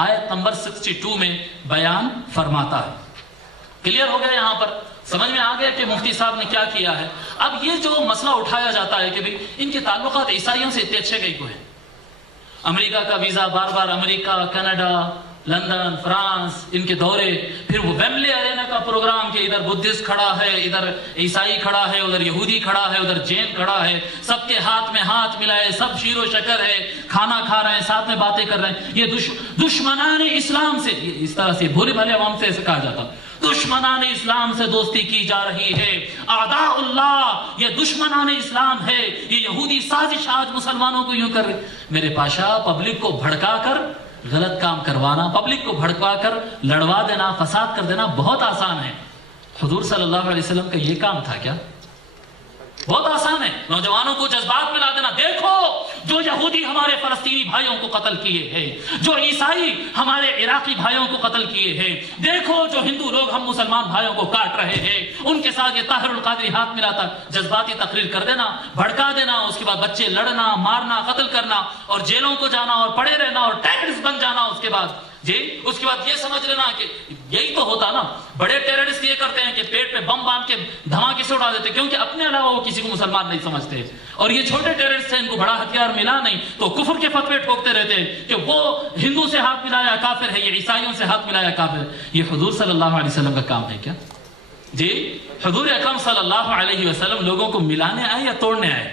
آیت نمبر 62 میں بیان فرماتا ہے۔ کلیئر ہو گیا؟ یہاں پر سمجھ میں آ گیا کہ مفتی صاحب نے کیا کیا ہے۔ اب یہ جو مسئلہ اٹھایا جاتا ہے کہ بھئی ان کے تعلقات عیسائیوں سے اتنے اچھے کہیں کو ہیں، امریکہ کا ویزا بار بار، امریکہ، کینیڈا، لندن، فرانس، ان کے دورے، پھر وہ ویمبلے ارینا کا پروگرام کہ ادھر بدھسٹ کھڑا ہے، ادھر عیسائی کھڑا ہے، ادھر یہودی کھڑا ہے، ادھر جین کھڑا ہے، سب کے ہاتھ میں ہاتھ ملائے، سب شیر و شکر ہے، کھانا کھا رہے ہیں، ساتھ میں باتیں کر رہے ہیں۔ یہ دشمنان اسلام سے، اس طرح سے بھولے بھالے عوام سے ایسے کہا جاتا، دشمنان اسلام سے دوستی کی جا رہی ہے، اعداء اللہ، یہ دشمنان اسلام ہے، یہ یہودی سازش آج مسلمانوں کو یوں کر رہے۔ میرے پاشا، پبلک کو بھڑکا کر غلط کام کروانا، پبلک کو بھڑکا کر لڑوا دینا، فساد کر دینا بہت آسان ہے۔ حضور صلی اللہ علیہ وسلم کا یہ کام تھا کیا؟ بہت آسان ہے نوجوانوں کو جذبات میں لا دینا۔ دیکھو جو یہودی ہمارے فلسطینی بھائیوں کو قتل کیے ہیں، جو عیسائی ہمارے عراقی بھائیوں کو قتل کیے ہیں، دیکھو جو ہندو لوگ ہم مسلمان بھائیوں کو کاٹ رہے ہیں، ان کے ساتھ یہ طاہر القادری ہاتھ ملاتا۔ جذباتی تقریر کر دینا، بھڑکا دینا، اس کے بعد بچے لڑنا، مارنا، قتل کرنا، اور جیلوں کو جانا اور پڑے رہنا اور ٹیررسٹ بن جانا۔ اس کے بعد اس کے بعد یہ سمجھ لینا کہ یہی تو ہوتا نا، بڑے ٹیررسٹ یہ کرتے ہیں کہ پیٹ پہ بم باندھ کے دھماکے سے اڑا دیتے، کیونکہ اپنے علاوہ وہ کسی کو مسلمان نہیں سمجھتے، اور یہ چھوٹے ٹیررسٹ ہیں، ان کو بڑا ہتھیار ملا نہیں تو کفر کے فتوے ٹھوکتے رہتے ہیں کہ وہ ہندو سے ہاتھ ملایا کافر ہے، یہ عیسائیوں سے ہاتھ ملایا کافر ہے۔ یہ حضور صلی اللہ علیہ وسلم کا کام ہے کیا؟ حضور اکرم صلی اللہ علیہ وسلم لوگوں کو ملانے آئے یا توڑنے آئے؟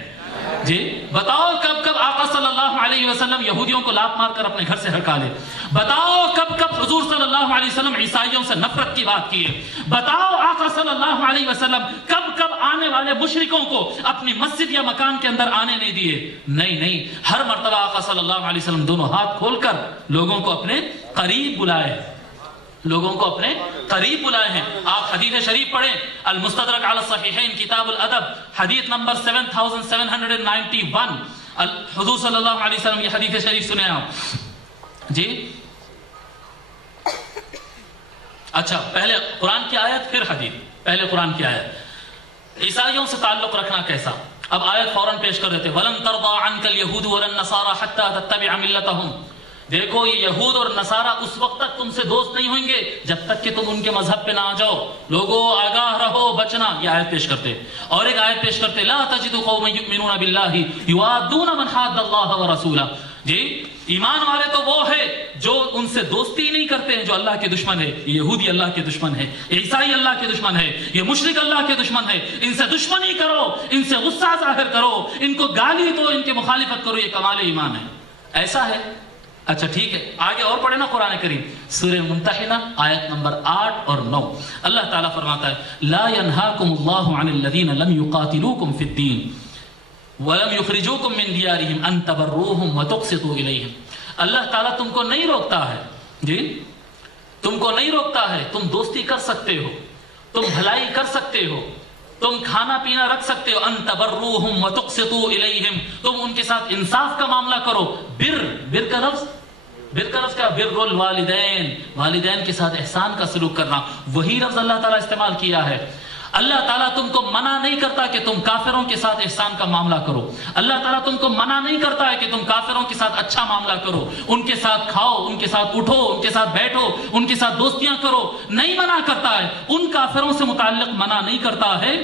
بتاؤ کب کب آقا صلی اللہ علیہ وسلم یہودیوں کو لات مار کر اپنے گھر سے ہٹا لے؟ بتاؤ کب کب حضور صلی اللہ علیہ وسلم عیسائیوں سے نفرت کی بات کیے؟ بتاؤ آقا صلی اللہ علیہ وسلم کب کب آنے والے مشرکوں کو اپنی مسجد یا مکان کے اندر آنے نہیں دیے؟ نہیں، ہر مرتبہ آقا صلی اللہ علیہ وسلم دونوں ہاتھ کھول کر لوگوں کو اپنے قریب بلائے، لوگوں کو اپنے قریب بلائے ہیں۔ آپ حدیث شریف پڑھیں، المستدرک علی الصحیحین کتاب الادب، حدیث نمبر 7791، حضور صلی اللہ علیہ وسلم یہ حدیث شریف سنیں آپ۔ اچھا، پہلے قرآن کی آیت پھر حدیث، پہلے قرآن کی آیت۔ عیسائیوں سے تعلق رکھنا کیسا؟ اب آیت فوراً پیش کر دیتے، وَلَن تَرْضَىٰ عَنْكَ الْيَهُودُ وَلَا النَّصَارَىٰ حَتَّىٰ تَتَّبِعَ مِلَّتَهُمْ۔ دیکھو یہ یہود اور نصارہ اس وقت تک تم سے دوست نہیں ہوئیں گے جب تک کہ تم ان کے مذہب پہ نہ آ جاؤ۔ لوگوں آگاہ رہو، بچنا۔ یہ آیت پیش کرتے، اور ایک آیت پیش کرتے، لا تجد قوما یؤمنون باللہ یوادون من حاد اللہ ورسولہ۔ ایمان والے تو وہ ہے جو ان سے دوستی نہیں کرتے ہیں جو اللہ کے دشمن ہے۔ یہودی اللہ کے دشمن ہے، عیسائی اللہ کے دشمن ہے، یہ مشرک اللہ کے دشمن ہے۔ ان سے دشمنی کرو، ان سے غصہ ظاہر کرو، ان کو گالی دو، ان کی مخالفت کرو، یہ کمال ایمان ہے۔ ایسا ہے؟ اچھا ٹھیک ہے، آگے اور پڑھیں نا قرآن کریم، سورہ ممتحنہ آیت نمبر 8 اور 9۔ اللہ تعالیٰ فرماتا ہے، لا ينہاکم اللہ عن الذین لم یقاتلوکم فی الدین وَلَمْ يُخْرِجُوكُمْ مِنْ دِيَارِهِمْ أَن تَبَرُّوهُمْ وَتُقْسِطُوا إِلَيْهِمْ۔ اللہ تعالیٰ تم کو نہیں روکتا ہے، تم کو نہیں روکتا ہے، تم دوستی کر سکتے ہو، تم بھلائی کر سکتے ہو، تم کھانا پینا رکھ سکتے ہو، أَن تَبَرُّوهُمْ وَتُقْسِطُوا إِلَيْهِمْ، تم ان کے ساتھ انصاف کا معاملہ کرو۔ بر کا لفظ کا بر الوالدین، والدین کے ساتھ احسان کا سلوک کرنا، وہی لفظ اللہ تعالیٰ استعمال کیا ہے۔ اللہ تعالیٰ تم کو منع نہیں کرتا کہ تم کافروں کے ساتھ احسان کا معاملہ کرو۔ اللہ تعالیٰ تم کو منع نہیں کرتا ہے کہ تم کافروں کے ساتھ اچھا معاملہ کرو، ان کے ساتھ کھاؤ، ان کے ساتھ اٹھو، ان کے ساتھ بیٹھو، ان کے ساتھ دوستیاں کرو، نہیں منع کرتا ہے۔ ان کافروں سے متعلق منع نہیں کرتا ہے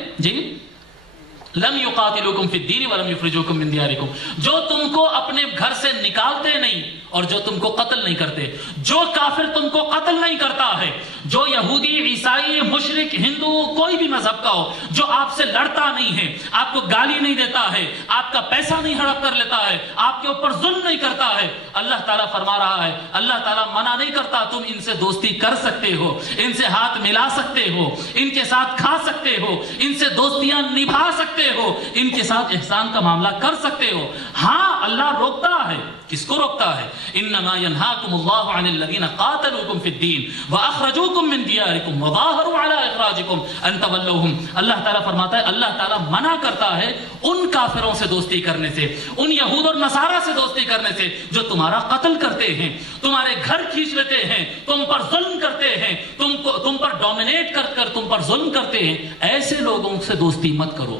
لم یقاتلوکم فی الدین ولم یخرجوکم من دیارکم، جو تم کو اپنے گھر سے نکالتے نہیں اور جو تم کو قتل نہیں کرتے۔ جو کافر تم کو قتل نہیں کرتا ہے، جو یہودی، عیسائی، مشرک، ہندو، کوئی بھی مذہب کا ہو، جو آپ سے لڑتا نہیں ہے، آپ کو گالی نہیں دیتا ہے، آپ کا پیسہ نہیں ہڑپ کر لیتا ہے، آپ کے اوپر ظلم نہیں کرتا ہے، اللہ تعالیٰ فرما رہا ہے، اللہ تعالیٰ منع نہیں کرتا، تم ان سے دوستی کر سکتے ہو، ان سے ہاتھ ملا سکتے ہو، ان کے ساتھ کھا سکتے ہو، ان سے دوستیاں نبھا سکتے ہو، ان کے ساتھ احسان کا معاملہ کر سکتے ہو۔ ہاں اللہ روکتا ہے، کس کو روکتا ہے؟ انما ينهاكم الله عن الذين قاتلوكم في الدين واخرجوكم من دياركم وظاهروا على اخراجكم ان تولوهم۔ اللہ تعالیٰ فرماتا ہے، اللہ تعالیٰ منع کرتا ہے ان کافروں سے دوستی کرنے سے، ان یہود اور نصارہ سے دوستی کرنے سے جو تمہارا قتل کرتے ہیں، تمہارے گھر کھینچ لیتے ہیں، تم پر ظلم کرتے ہیں، تم پر ڈومینیٹ کر تم پر ظلم کرتے ہیں۔ ایسے لوگوں سے دوستی مت کرو،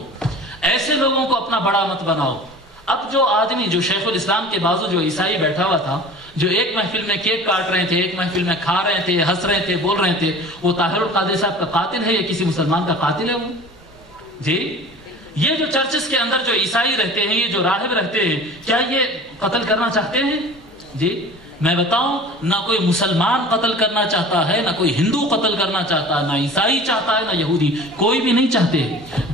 ایسے لوگوں کو اپنا بڑا مت بناؤ۔ اب جو آدمی، جو شیخ الاسلام کے بازو جو عیسائی بیٹھا ہوا تھا، جو ایک محفل میں کیک کاٹ رہے تھے، ایک محفل میں کھا رہے تھے، ہنس رہے تھے، بول رہے تھے، وہ طاہر القادری صاحب کا قاتل ہے یا کسی مسلمان کا قاتل ہے وہ؟ جی یہ جو چرچز کے اندر جو عیسائی رہتے ہیں، یہ جو راہب رہتے ہیں، کیا یہ قتل کرنا چاہتے ہیں؟ جی میں بتاؤں، نہ کوئی مسلمان قتل کرنا چاہتا ہے، نہ کوئی ہندو قتل کرنا چاہتا ہے، نہ عیسائی چاہتا ہے، نہ یہودی، کوئی بھی نہیں چاہتے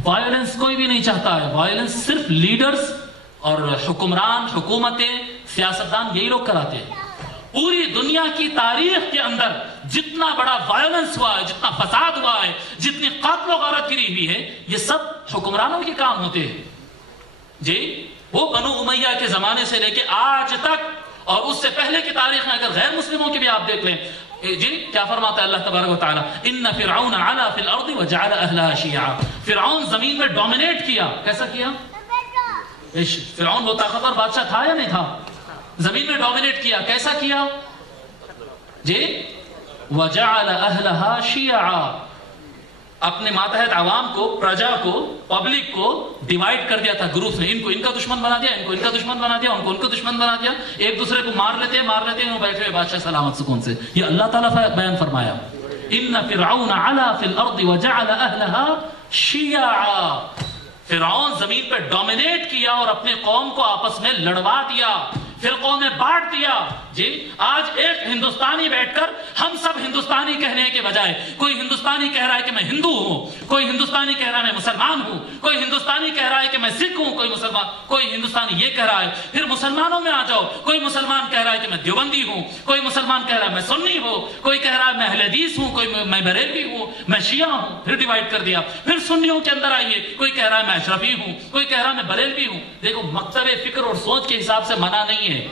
وائلنس، کوئی بھی نہیں چاہتا ہے وائلنس، صرف لیڈرز اور حکمران، حکومتیں، سیاستدان یہی لوگ کراتے ہیں۔ پوری دنیا کی تاریخ کے اندر جتنا بڑا وائلنس ہوا ہے، جتنا فساد ہوا ہے، جتنی قتل و غارت گری ہوئی ہے، یہ سب حکمرانوں کے کام ہوتے ہیں۔ جی وہ بنو امیہ کے زمانے سے لے کے آج تک، اور اس سے پہلے کی تاریخ میں اگر غیر مسلموں کی بھی آپ دیکھ لیں، جی کیا فرماتا ہے اللہ تبارک و تعالیٰ؟ ان فرعون علا فی الارض وجعل اہلہا شیعا، فرعون زمین میں ڈومینیٹ کیا۔ کیسا کیا؟ فرعون وہ طاقتور بادشاہ تھا یا نہیں تھا؟ زمین میں ڈومینیٹ کیا۔ کیسا کیا؟ جی وجعل اہلہا شیعا، اپنے ماتحت عوام کو، پرجا کو، پبلک کو ڈیوائیڈ کر دیا تھا گروپ میں، ان کو ان کا دشمن بنا دیا، ان کو ان کا دشمن بنا دیا، ان کو ان کا دشمن بنا دیا، ایک دوسرے کو مار لیتے ہیں وہ بیٹھے ہوئے بادشاہ سلامت سکون سے۔ یہ اللہ تعالیٰ بیان فرمایا، ان فرعون علا فی الارض وجعل اہلہا شیعا، فرعون زمین پہ ڈومینیٹ کیا اور اپنے قوم کو آپس میں لڑوا دیا، فرقوں میں بانٹ دیا۔ جی آج ایک ہندوستانی بیٹھ کر ہم سب ہندوستانی کہنے کے بجائے، کوئی ہندوستانی کہہ رہا ہے کہ میں ہندو ہوں، کوئی ہندوستانی کہہ رہا ہے میں مسلمان ہوں، کوئی ہندوستانی کہہ رہا ہے کہ میں سکھ ہوں، کوئی ہندوستانی یہ کہہ رہا ہے۔ پھر مسلمانوں میں آ جاؤ، کوئی مسلمان کہہ رہا ہے کہ میں دیوبندی ہوں، کوئی مسلمان کہہ رہا ہے میں سنی ہوں، کوئی کہہ رہا ہے میں اہل حدیث ہوں، کوئی میں بریلوی ہوں، میں شیعہ ہوں، پھر ڈیوائیڈ کر دیا۔ پھر سنیوں کے اندر آئیے، کوئی کہہ رہا ہے میں اشرفی ہوں، کوئی کہہ رہا ہے میں بریلوی ہوں۔ دیکھو مکتب فکر اور سوچ کے حساب سے منع نہیں ہے،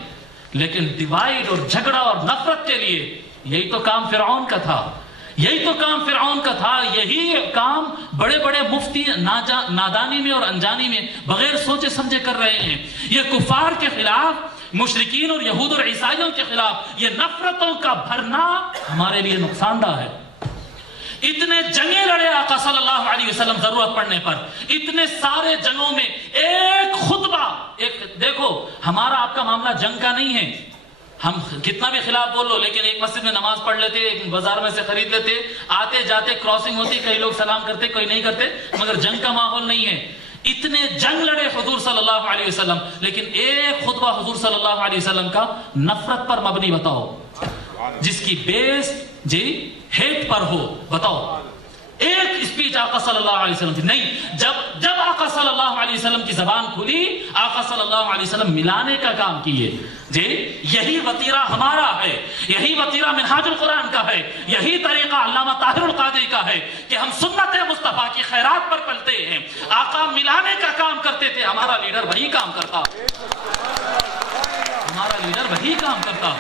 لیکن ڈیوائیڈ اور جھگڑا اور نفرت کے لیے یہی تو کام فرعون کا تھا، یہی تو کام فرعون کا تھا، یہی کام بڑے بڑے مفتی نادانی میں اور انجانی میں بغیر سوچے سمجھے کر رہے ہیں۔ یہ کفار کے خلاف، مشرکین اور یہود اور عیسائیوں کے خلاف یہ نفرتوں کا بھرنا ہمارے لیے نقصان دہ ہے۔ اتنے جنگیں لڑے آقا صلی اللہ علیہ وسلم ضرورت پڑنے پر، اتنے سارے جنگوں میں ایک خطبہ، دیکھو ہمارا آپ کا معاملہ جنگ کا نہیں ہے، ہم کتنا بھی خلاف بول لو، لیکن ایک مسجد میں نماز پڑھ لیتے، ایک بازار میں سے خرید لیتے، آتے جاتے کراسنگ ہوتی، کئی لوگ سلام کرتے، کوئی نہیں کرتے، مگر جنگ کا ماحول نہیں ہے۔ اتنے جنگ لڑے حضور صلی اللہ علیہ وسلم، لیکن ایک خطبہ حضور صلی اللہ علیہ وسلم کا نفرت پر مبنی بتاؤ، جس کی بیس جی ہیٹ پر ہو، بتاؤ ایک اسپیچ آقا صلی اللہ علیہ وسلم کی نہیں۔ جب آقا صلی اللہ علیہ وسلم کی زبان کھلی، آقا صلی اللہ علیہ وسلم ملانے کا کام کیے۔ جی یہی وطیرہ ہمارا ہے، یہی وطیرہ منہاج القرآن کا ہے، یہی طریقہ علامہ طاہر القادری کا ہے کہ ہم سنت مصطفیٰ کی خیرات پر پلتے ہیں۔ آقا ملانے کا کام کرتے تھے، ہمارا لیڈر وہی کام کرتا، ہمارا لیڈر وہی کام کرتا۔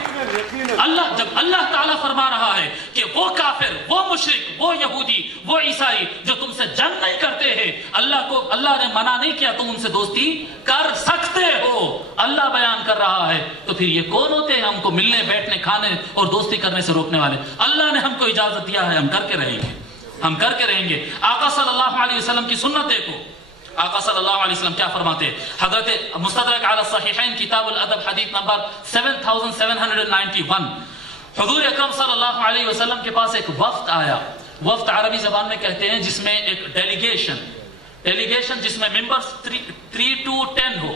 جب اللہ تعالیٰ فرما رہا ہے کہ وہ کافر، وہ مشرک، وہ یہودی، وہ عیسائی جو تم سے جنگ نہیں کرتے ہیں، اللہ نے منع نہیں کیا تم ان سے دوستی کر سکتے ہو، اللہ بیان کر رہا ہے، تو پھر یہ کون ہوتے ہیں ہم کو ملنے، بیٹھنے، کھانے اور دوستی کرنے سے روکنے والے؟ اللہ نے ہم کو اجازت دیا ہے، ہم کر کے رہیں گے، ہم کر کے رہیں گے۔ آقا صلی اللہ علیہ وسلم کی سنت دیکھو، آقا صلی اللہ علیہ وسلم کیا فرماتے ہیں؟ حضرت مستدرک علی الصحیحین کتاب الادب حدیث نمبر 7791، حضور اکرم صلی اللہ علیہ وسلم کے پاس ایک وفد آیا، وفد عربی زبان میں کہتے ہیں جس میں ایک ڈیلیگیشن جس میں ممبرز 3 to 10 ہو،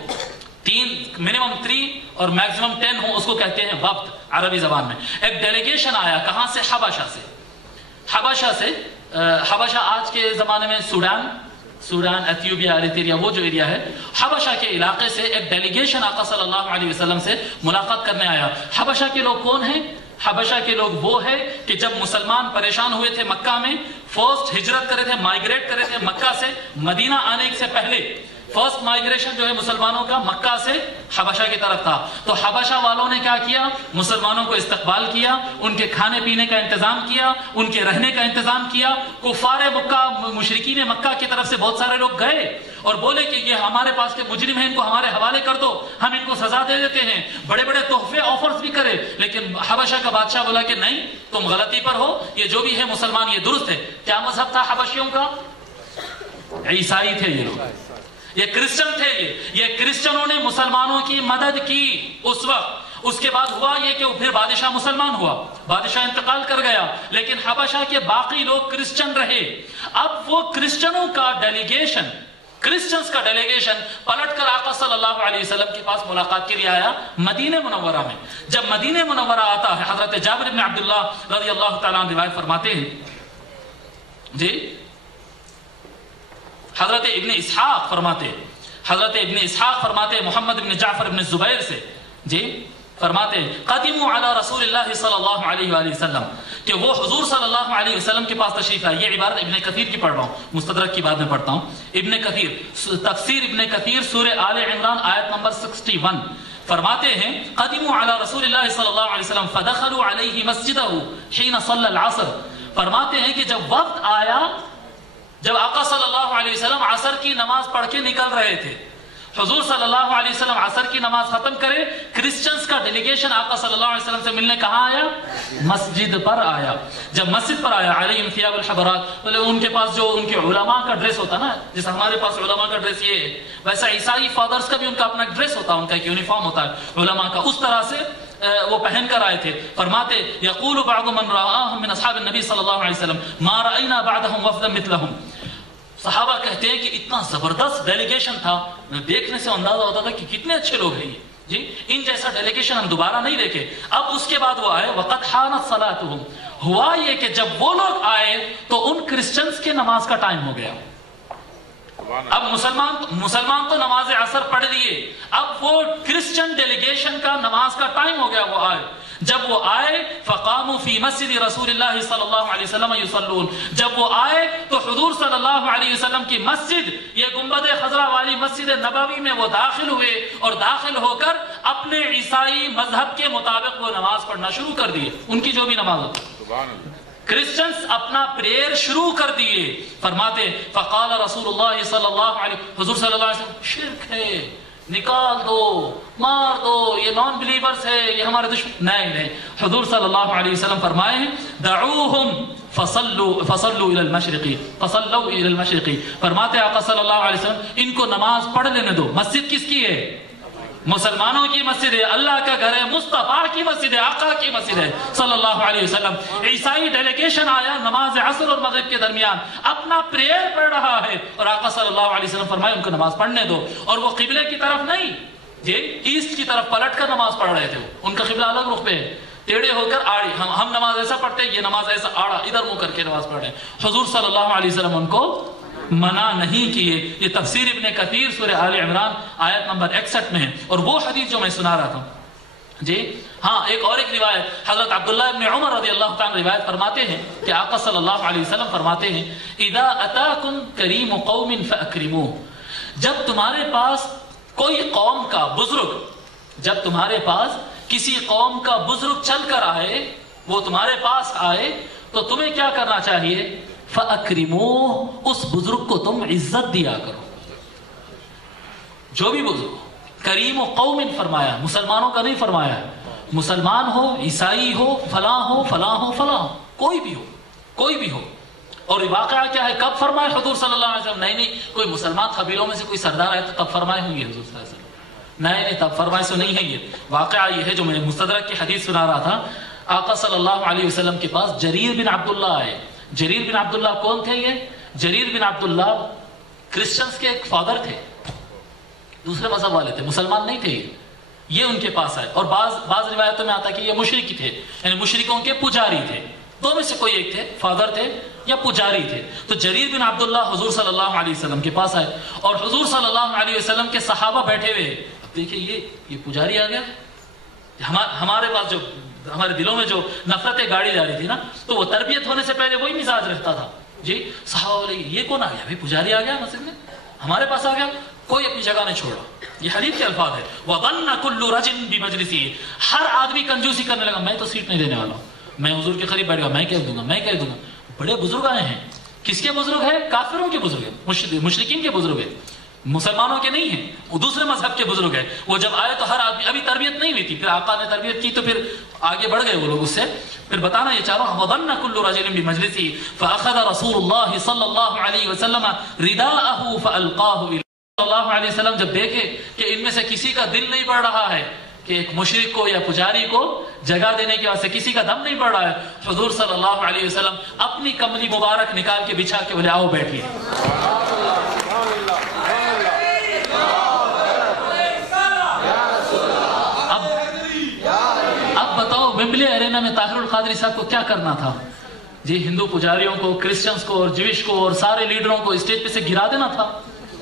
منیمم 3 اور میکسیمم 10 ہو، اس کو کہتے ہیں وفد عربی زبان میں۔ ایک ڈیلیگیشن آیا، کہاں سے؟ حبشہ سے۔ حبشہ آج کے زمانے میں سوڈان، ایتھیوپیا، ایریتریا، وہ جو ایریا ہے، حبشہ کے علاقے سے ایک ڈیلیگیشن آقا صلی اللہ علیہ وسلم سے ملاقات کرنے آیا۔ حبشہ کے لوگ کون ہیں؟ حبشہ کے لوگ وہ ہے کہ جب مسلمان پریشان ہوئے تھے مکہ میں، فرسٹ ہجرت کرے تھے، مائگریٹ کرے تھے مکہ سے مدینہ آنے سے پہلے، فرسٹ مائگریشن جو ہے مسلمانوں کا مکہ سے حبشہ کی طرف تھا، تو حبشہ والوں نے کیا کیا؟ مسلمانوں کو استقبال کیا، ان کے کھانے پینے کا انتظام کیا، ان کے رہنے کا انتظام کیا۔ کفار مکہ، مشرکین مکہ کی طرف سے بہت سارے لوگ گئے اور بولے کہ یہ ہمارے پاس کے مجرم ہیں، ان کو ہمارے حوالے کر دو، ہم ان کو سزا دے دیتے ہیں، بڑے بڑے تحفے آفرز بھی کرے، لیکن حبشہ کا بادشاہ بولا کہ نہیں، تم غلطی پر ہو، یہ جو بھی ہے مسلمان یہ درست ہے۔ کیا مذہب تھا حبشیوں کا؟ عیسائی تھے یہ لوگ، یہ کرسچن تھے، یہ کرسچنوں نے مسلمانوں کی مدد کی اس وقت، اس کے بعد ہوا یہ کہ پھر بادشاہ مسلمان ہوا، بادشاہ انتقال کر گیا، لیکن حبشہ کے باقی لوگ کرسچن رہے۔ اب وہ کرسچنوں کا ڈیلیگیشن، کرسچنز کا ڈیلیگیشن پلٹ کر آقا صلی اللہ علیہ وسلم کے پاس ملاقات کے لیے آیا مدینہ منورہ میں۔ جب مدینہ منورہ آتا ہے، حضرت جابر بن عبداللہ رضی اللہ تعالیٰ عنہ روایت فرماتے ہیں، جی حضرت ابن اسحاق فرماتے محمد بن جعفر بن الزبیر سے، جی فرماتے قدموا علی رسول اللہ صلی اللہ علیہ وآلہ وسلم، کہ وہ حضور صلی اللہ علیہ وسلم کے پاس تشریف آئے۔ یہ عبارت ابن کثیر کی پڑھ رہا ہوں، مستدرک کی بعد میں پڑھتا ہوں۔ ابن کثیر، تفسیر ابن کثیر سورہ آل عمران آیت نمبر 61 فرماتے ہیں قدموا علی رسول اللہ صلی اللہ علیہ وسلم فدخلوا علیہ مسجدہ حین صلی العصر، فرماتے ہیں کہ جب وقت آیا، جب آقا صلی اللہ علیہ وسلم عصر کی نماز پڑھ کے نکل رہے تھے، حضور صلی اللہ علیہ وسلم عصر کی نماز ختم کرے، کرسچنز کا ڈیلیگیشن آقا صلی اللہ علیہ وسلم سے ملنے کہاں آیا؟ مسجد پر آیا۔ جب مسجد پر آیا، علیہم ثیاب الحبرات، ان کے پاس جو ان کے علماء کا ڈریس ہوتا نا، جیسے ہمارے پاس علماء کا ڈریس یہ ہے، ویسا عیسائی فادرز کا بھی ان کا اپنا ڈریس ہوتا ہے، ان کا ایک یونیفارم ہوتا ہے علماء کا، اس طرح سے وہ پہن کر آئے تھے۔ فرماتے یقول بعض من رآهم من اصحاب النبی صلی اللہ علیہ وسلم ما رأینا بعدهم وفدا مثلهم، صحابہ کہتے ہیں کہ اتنا زبردست ڈیلیگیشن تھا، دیکھنے سے اندازہ ہوتا تھا کہ کتنے اچھے لوگ ہیں یہ، جی ان جیسا ڈیلیگیشن ہم دوبارہ نہیں دیکھے۔ اب اس کے بعد وہ آئے وقت حانت صلاتهم، ہوا یہ کہ جب وہ لوگ آئے تو ان کرسچنز کے نماز کا ٹائم ہو گیا۔ اب مسلمان تو نماز عصر پڑھ لیے، اب وہ کرسچن ڈیلیگیشن کا نماز کا ٹائم ہو گیا، وہ آئے۔ جب وہ آئے فقاموا فی مسجد رسول اللہ صلی اللہ علیہ وسلم یصلون، جب وہ آئے تو حضور صلی اللہ علیہ وسلم کی مسجد، یہ گنبد خضرا والی مسجد نبوی میں وہ داخل ہوئے، اور داخل ہو کر اپنے عیسائی مذہب کے مطابق وہ نماز پڑھنا شروع کر دیے، ان کی جو بھی نماز ہوتی۔ کرسچنز اپنا پریئر شروع کر دیے۔ فرماتے فقال رسول اللہ صلی اللہ علیہ، حضور صلی اللہ علیہ وسلم شرک ہے، نکال دو، مار دو، یہ نان بلیورز ہے، یہ ہمارے دشمن نہیں۔ حضور صلی اللہ علیہ وسلم فرمائے دعوہم فصلوا الى المشرق، فرماتے آقا صلی اللہ علیہ وسلم ان کو نماز پڑھ لینے دو۔ مسجد کس کی ہے؟ مسلمانوں کی مسجد ہے، اللہ کا گھر ہے، مصطفیٰ کی مسجد ہے، آقا کی مسجد ہے صلی اللہ علیہ وسلم۔ عیسائی ڈیلیگیشن آیا نماز عصر اور مغرب کے درمیان، اپنا پریئر پڑھ رہا ہے، اور آقا صلی اللہ علیہ وسلم فرمائے ان کو نماز پڑھنے دو۔ اور وہ قبلے کی طرف نہیں، یہ ایسٹ کی طرف پلٹ کر نماز پڑھ رہے تھے، ان کا قبلہ الگ رخ پہ ہے، ٹیڑھے ہو کر آڑی، ہم نماز ایسا پڑھتے ہیں، یہ نماز ایسا آڑا ادھر منہ کر کے نماز پڑھ رہے ہیں۔ حضور صلی اللہ علیہ وسلم ان کو منع نہیں کیے۔ یہ تفسیر ابن کثیر سورہ آل عمران آیت نمبر 61 میں ہے۔ اور وہ حدیث جو میں سنا رہا تھا، جی ہاں ایک روایت حضرت عبداللہ ابن عمر رضی اللہ تعالیٰ روایت فرماتے ہیں کہ آقا صلی اللہ علیہ وسلم فرماتے ہیں اذا اتاکم کریم قوم فاکرموہ، جب تمہارے پاس کوئی قوم کا بزرگ، جب تمہارے پاس کسی قوم کا بزرگ چل کر آئے، وہ تمہارے پاس آئے تو تمہیں کیا کرنا چاہیے؟ فَأَكْرِمُوهُ، اس بزرگ کو تم عزت دیا کرو، جو بھی بزرگ ہو۔ کریم و قوم فرمایا، مسلمانوں کا نہیں فرمایا، مسلمان ہو، عیسائی ہو، فلاں ہو فلاں ہو فلاں ہو، کوئی بھی ہو، کوئی بھی ہو۔ اور واقعہ کیا ہے، کب فرمائے حضور صلی اللہ علیہ وسلم؟ نہیں کوئی مسلمان قبیلوں میں سے کوئی سردار آئے تو تب فرمائے ہوں گے حضور صلی اللہ علیہ وسلم، نہیں تب فرمائے سے نہیں ہے۔ یہ واقعہ یہ ہے جو میں مستدرک کی حدیث سنا رہا تھا، آقا صلی اللہ علیہ وسلم کے پاس جریر بن عبداللہ آئے۔ جریر بن عبداللہ کون تھے؟ یہ جریر بن عبداللہ کرسچنز کے ایک فادر تھے، دوسرے مذہب والے تھے، مسلمان نہیں تھے یہ ان کے پاس آئے۔ اور بعض روایتوں میں آتا ہے کہ یہ مشرک تھے، یعنی مشرکوں کے پجاری تھے، دو میں سے کوئی ایک تھے، فادر تھے یا پجاری تھے۔ تو جریر بن عبداللہ حضور صلی اللہ علیہ وسلم کے پاس آئے، اور حضور صلی اللہ علیہ وسلم کے صحابہ بیٹھے ہوئے، دیکھیں یہ پجاری آ گیا۔ ہمارے پاس جو ہمارے دلوں میں جو نفرتیں گاڑی جا رہی تھی نا، تو وہ تربیت ہونے سے پہلے وہی مزاج رہتا تھا، جی صحابہ بولے یہ کون آ گیا؟ بھائی پجاری آ گیا مسجد میں، ہمارے پاس آ گیا، کوئی اپنی جگہ نہیں چھوڑا۔ یہ حدیث کے الفاظ ہے، وَظَنَّ كُلُّ رَجٍ بِمَجْلِسِهِ، ہر آدمی کنجوسی کرنے لگا، میں تو سیٹ نہیں دینے والا ہوں، میں حضور کے قریب بیٹھ گا، میں کہہ دوں گا، میں کہہ دوں گا۔ بڑے بزرگ آئے ہیں، کس کے بزرگ ہیں؟ کافروں کے بزرگ ہیں، مشرکین کے بزرگ ہیں، مسلمانوں کے نہیں ہیں، وہ دوسرے مذہب کے بزرگ ہیں۔ وہ جب آئے تو ہر آدمی، ابھی تربیت نہیں ہوئی تھی، پھر آقا نے تربیت کی تو پھر آگے بڑھ گئے وہ لوگ اس سے۔ پھر بتانا یہ چاہ رہا ہوں، وَظَنَّ كُلُّ رَجُلٍ بِمَجْلِسِهِ فَأَخَذَ رَسُولُ اللَّهِ صلی اللہ علیہ وسلم رِدَاءَهُ فَأَلْقَاهُ إِلَيْهِ، صلی اللہ علیہ وسلم جب دیکھے کہ ان میں سے کسی کا دل نہیں بڑھ رہا ہے کہ ایک مشرک کو یا پجاری کو جگہ دینے کے واسطے کسی کا دم نہیں پڑ رہا ہے. حضور صلی اللہ علیہ وسلم اپنی کملی مبارک نکال کے بچھا کے بولے آؤ بیٹھیے. اب بتاؤ ویمبلے ارینا میں طاہر القادری صاحب کو کیا کرنا تھا؟ جی ہندو پجاریوں کو، کرسچنز کو اور جوش کو اور سارے لیڈروں کو اسٹیج پہ سے گرا دینا تھا،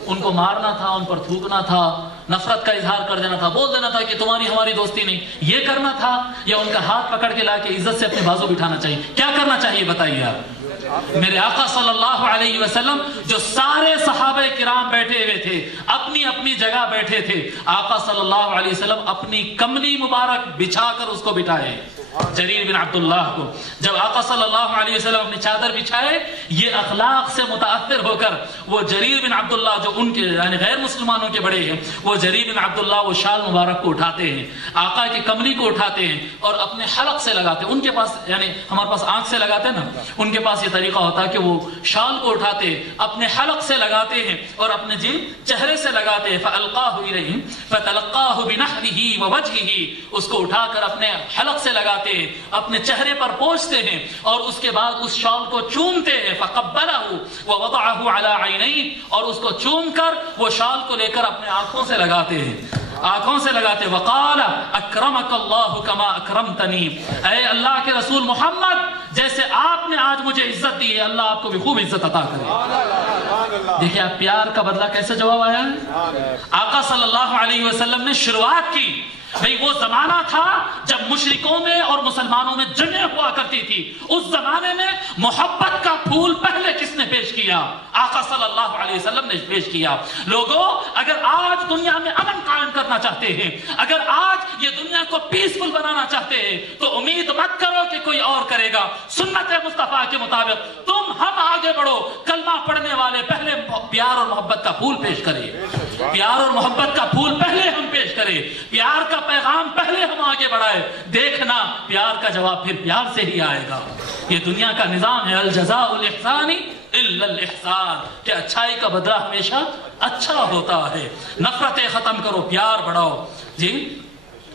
ان کو مارنا تھا، ان پر تھوکنا تھا، نفرت کا اظہار کر دینا تھا، بول دینا تھا کہ تمہاری ہماری دوستی نہیں. یہ کرنا تھا یا ان کا ہاتھ پکڑ کے لا کے عزت سے اپنے بازو بٹھانا چاہیے؟ کیا کرنا چاہیے بتائیے آپ. میرے آقا صلی اللہ علیہ وسلم جو سارے صحابہ کرام بیٹھے ہوئے تھے، اپنی اپنی جگہ بیٹھے تھے، آقا صلی اللہ علیہ وسلم اپنی کملی مبارک بچھا کر اس کو بٹھائے. جریر بن عبداللہ کو جب آقا صلی اللہ علیہ وسلم اپنی چادر بچھائے، یہ اخلاق سے متاثر ہو کر وہ جریر بن عبداللہ جو ان کے یعنی غیر مسلمانوں کے بڑے ہیں، وہ جریر بن عبداللہ وہ شال مبارک کو اٹھاتے ہیں، آقا کی کملی کو اٹھاتے ہیں اور اپنے حلق سے لگاتے ہیں. ان کے پاس یعنی ہمارے پاس آنکھ سے لگاتے ہیں نا، ان کے پاس یہ طریقہ ہوتا ہے کہ وہ شال کو اٹھاتے اپنے حلق سے لگاتے ہیں اور اپنے چہرے سے لگاتے ہیں. فَأَلْقَاهُ إِلَيْهِمْ فَتَلَقَّاهُ بِنَحْرِهِ وَوَجْهِهِ، اس کو اٹھا کر اپنے حلق سے لگاتے ہیں، اپنے چہرے پر پوچھتے ہیں اور اس کے بعد اس شال کو چومتے ہیں. فَقَبَّلَهُ وَوَضَعَهُ عَلَى عَيْنَيْهِ، اور اس کو چوم کر وہ شال کو لے کر اپنے آنکھوں سے لگاتے ہیں، آنکھوں سے لگاتے. وقال اکرمک اللہ کما اکرمتنی، اے اللہ کے رسول محمد جیسے آپ نے آج مجھے عزت دی ہے، اللہ آپ کو بھی خوب عزت عطا کرے. دیکھیں آپ پیار کا بدلہ کیسے جواب آیا ہے. آقا صلی اللہ علیہ وسلم نے شروعات کی. بھئی وہ زمانہ تھا جب مشرکوں میں اور مسلمانوں میں جنگیں ہوا کرتی تھی. اس زمانے میں محبت کا پھول پہلے کس نے پیش کیا؟ آقا صلی اللہ علیہ وسلم نے پیش کیا. لوگوں اگر آج دنیا میں امن قائم کرنا چاہتے ہیں، اگر آج یہ دنیا کو پیسفل بنانا چاہتے ہیں، تو امید مت کرو کہ کوئی اور کرے گا. سنت مصطفیٰ کے مطابق تم ہم آگے بڑھو. کلمہ پڑھنے والے پہلے پیار اور محبت کا پھول پیش کریں، پیار اور محبت کا پھول پہلے ہم پیش کریں، پیار کا پیغام پہلے ہم آگے بڑھائے. دیکھنا پیار کا جواب پھر پیار سے ہی آئے گا. یہ دنیا کا نظام ہے، الجزاء الاحسان الا الاحسان، کہ اچھائی کا بدلہ ہمیشہ اچھا ہوتا ہے. نفرتیں ختم کرو، پیار بڑھاؤ. جی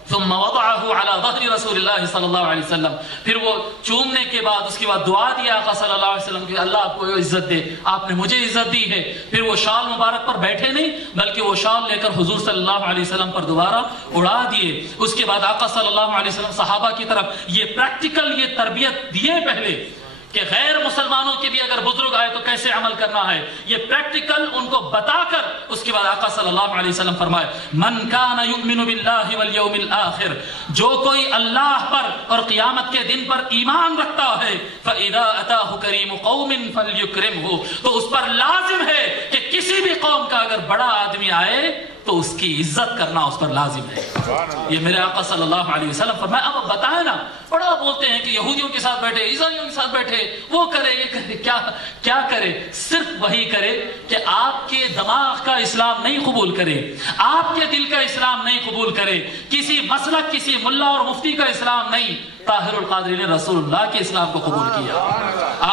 ثم وضعه على ظهر رسول اللہ صلی اللہ علیہ وسلم، پھر وہ چومنے کے بعد اس کے بعد دعا دیا آقا صلی اللہ علیہ وسلم کہ اللہ آپ کو عزت دے، آپ نے مجھے عزت دی ہے. پھر وہ شال مبارک پر بیٹھے نہیں بلکہ وہ شال لے کر حضور صلی اللہ علیہ وسلم پر دوبارہ اڑا دیے. اس کے بعد آقا صلی اللہ علیہ وسلم صحابہ کی طرف یہ پریکٹیکل یہ تربیت دیے پہلے کہ غیر مسلمانوں کے بھی اگر بزرگ آئے تو کیسے عمل کرنا ہے. یہ پریکٹیکل ان کو بتا کر اس کے بعد آقا صلی اللہ علیہ وسلم فرمائے من کان یؤمن باللہ والیوم الآخر، جو کوئی اللہ پر اور قیامت کے دن پر ایمان رکھتا ہے، فَإِذَا أَتَاهُ كَرِيمُ قَوْمٍ فَلْيُكْرِمْهُ، تو اس پر لازم ہے کہ کسی بھی قوم کا اگر بڑا آدمی آئے تو اس کی عزت کرنا اس پر لازم ہے. یہ میرے آقا صلی اللہ علیہ وسلم فرمائے. اب بتائیں نا، بڑا بولتے ہیں کہ یہودیوں کے ساتھ بیٹھے، عیسائیوں کے ساتھ بیٹھے، وہ کرے یہ کرے، کیا کرے؟ صرف وہی کرے کہ آپ کے دماغ کا اسلام نہیں قبول کرے، آپ کے دل کا اسلام نہیں قبول کرے، کسی مسلک کسی ملا اور مفتی کا اسلام نہیں. طاہر القادری نے رسول اللہ کے اسلام کو قبول کیا،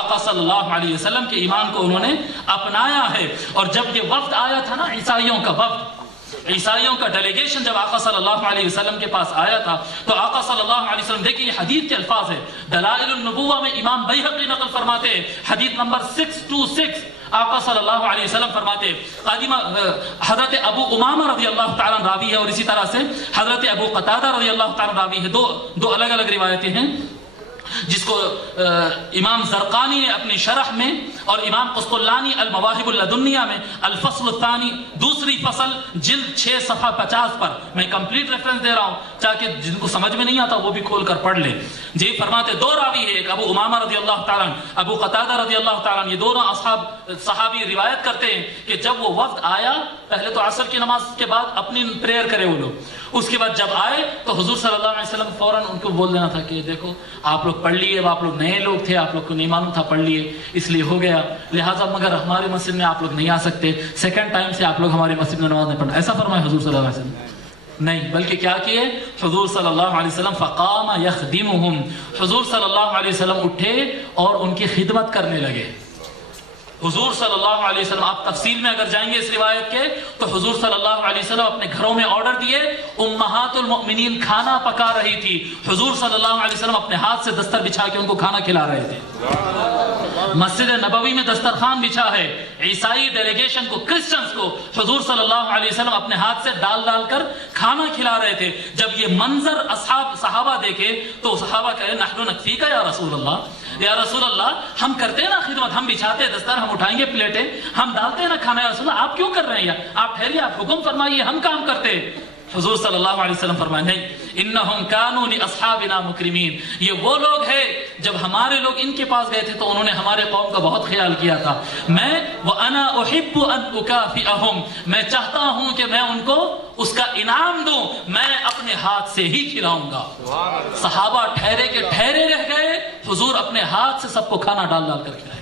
آقا صلی اللہ علیہ وسلم کے ایمان کو انہوں نے اپنایا ہے. اور جب یہ وفد آیا تھا نا، عیسائیوں کا وفد، عیسائیوں کا ڈیلیگیشن جب آقا صلی اللہ علیہ وسلم کے پاس آیا تھا تو آقا صلی اللہ علیہ وسلم، دیکھیں یہ حدیث کے الفاظ ہے، دلائل النبوہ میں امام بیہقی نقل فرماتے ہیں، حدیث نمبر 626، آقا صلی اللہ علیہ وسلم فرماتے ہیں، قادمہ حضرت ابو امامہ رضی اللہ تعالیٰ راوی ہے اور اسی طرح سے حضرت ابو قتادہ رضی اللہ تعالیٰ راوی ہے. دو الگ الگ روایتیں ہیں جس کو امام زرقانی نے اپنی شرح میں اور امام قسطلانی المواہب اللدنیہ میں الفصل الثانی دوسری فصل جلد 6 صفحہ 50 پر، میں کمپلیٹ ریفرنس دے رہا ہوں تاکہ جن کو سمجھ میں نہیں آتا وہ بھی کھول کر پڑھ لیں. جی فرماتے دو راوی ہے، ایک ابو امامہ رضی اللہ تعالیٰ ابو قتادہ رضی اللہ تعالیٰ، یہ دونوں صحابی روایت کرتے ہیں کہ جب وہ وفد آیا، پہلے تو عصر کی نماز کے بعد اپنی پریئر کرے وہ لوگ، اس کے بعد جب آئے تو حضور صلی اللہ علیہ وسلم فوراً ان کو بول دینا تھا کہ دیکھو آپ لوگ پڑھ لیے، آپ لوگ نئے لوگ تھے، آپ لوگ کو نہیں معلوم تھا، پڑھ لیے اس لیے ہو گیا، لہٰذا مگر ہماری مسجد میں آپ لوگ نہیں آ سکتے، سیکنڈ ٹائم سے آپ لوگ ہماری مسجد میں نماز نہیں پڑھنا. ایسا فرمایا حضور صلی اللہ علیہ وسلم؟ نہیں، بلکہ کیا کیے حضور صلی اللہ علیہ وسلم؟ فقام یخدمہم، حضور صلی اللہ علیہ وسلم اٹھے اور ان کی خدمت کرنے لگے. حضور صلی اللہ علیہ وسلم، آپ تفصیل میں اگر جائیں گے اس روایت کے تو حضور صلی اللہ علیہ وسلم اپنے گھروں میں آرڈر دیے، امہات المؤمنین کھانا پکا رہی تھی، حضور صلی اللہ علیہ وسلم اپنے ہاتھ سے دستر بچھا کے ان کو کھانا کھلا رہے تھے۔ مسجد نبوی میں دسترخوان بچھا ہے، عیسائی ڈیلیگیشن کو، کرسچنز کو حضور صلی اللہ علیہ وسلم اپنے ہاتھ سے ڈال ڈال کر کھانا کھلا رہے تھے۔ جب یہ منظر صحابہ دیکھے تو صحابہ کہے نحن نکفیک یا رسول اللہ، یا رسول اللہ ہم کرتے ہیں نا خدمت، ہم بچھاتے ہیں دستر، ہم اٹھائیں گے پلیٹیں، ہم ڈالتے ہیں نا کھانا، یا رسول اللہ آپ کیوں کر رہے ہیں؟ آپ ٹھہریے، آپ حکم فرمائیے، ہم کام کرتے ہیں۔ حضور صلی اللہ علیہ وسلم فرمائے نہیں، انہم کانوا لاصحابنا مکرمین، یہ وہ لوگ ہیں جب ہمارے لوگ ان کے پاس گئے تھے تو انہوں نے ہمارے قوم کا بہت خیال کیا تھا۔ میں وانا احب ان اکافئہم، میں چاہتا ہوں کہ میں ان کو اس کا انعام دوں، میں اپنے ہاتھ سے ہی کھلاؤں گا۔ صحابہ ٹھہرے کے ٹھہرے رہ گئے، حضور اپنے ہاتھ سے سب کو کھانا ڈال ڈال کر کھلائے،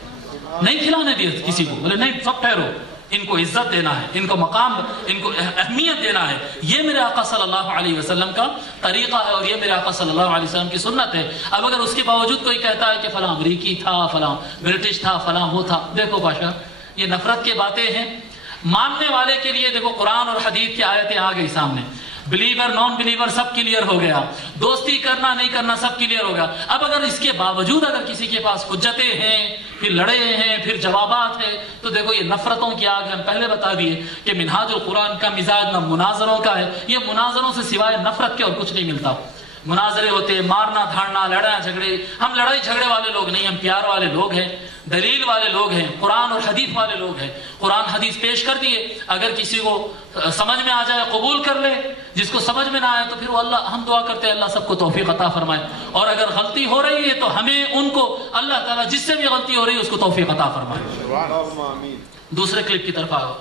نہیں کھلانے دیے کسی کو، بولے نہیں سب ٹھہرو، ان کو عزت دینا ہے، ان کو مقام، ان کو اہمیت دینا ہے۔ یہ میرے آقا صلی اللہ علیہ وسلم کا طریقہ ہے اور یہ میرے آقا صلی اللہ علیہ وسلم کی سنت ہے۔ اب اگر اس کے باوجود کوئی کہتا ہے کہ فلاں امریکی تھا، فلاں برٹش تھا، فلاں وہ تھا، دیکھو بادشاہ یہ نفرت کی باتیں ہیں۔ ماننے والے کے لیے دیکھو قرآن اور حدیث کی آیتیں آ گئی سامنے، بلیور نان بلیور سب کلیئر ہو گیا، دوستی کرنا نہیں کرنا سب کلیئر ہوگا۔ اب اگر اس کے باوجود اگر کسی کے پاس حجتیں ہیں، پھر لڑے ہیں، پھر جوابات ہیں، تو دیکھو یہ نفرتوں کی آگ ہے۔ ہم پہلے بتا دیے کہ منہاج القرآن کا مزاج نہ مناظروں کا ہے، یہ مناظروں سے سوائے نفرت کے اور کچھ نہیں ملتا۔ مناظرے ہوتے، مارنا دھاڑنا، لڑائی جھگڑے، ہم لڑائی جھگڑے والے لوگ نہیں، ہم پیار والے لوگ ہیں، دلیل والے لوگ ہیں، قرآن اور حدیث والے لوگ ہیں۔ قرآن حدیث پیش کر دیے، اگر کسی کو سمجھ میں آ جائے قبول کر لے، جس کو سمجھ میں نہ آئے تو پھر وہ اللہ، ہم دعا کرتے ہیں اللہ سب کو توفیق عطا فرمائے، اور اگر غلطی ہو رہی ہے تو ہمیں ان کو اللہ تعالیٰ جس سے بھی غلطی ہو رہی ہے اس کو توفیق عطا فرمائے۔ دوسرے کلپ کی طرف آؤ۔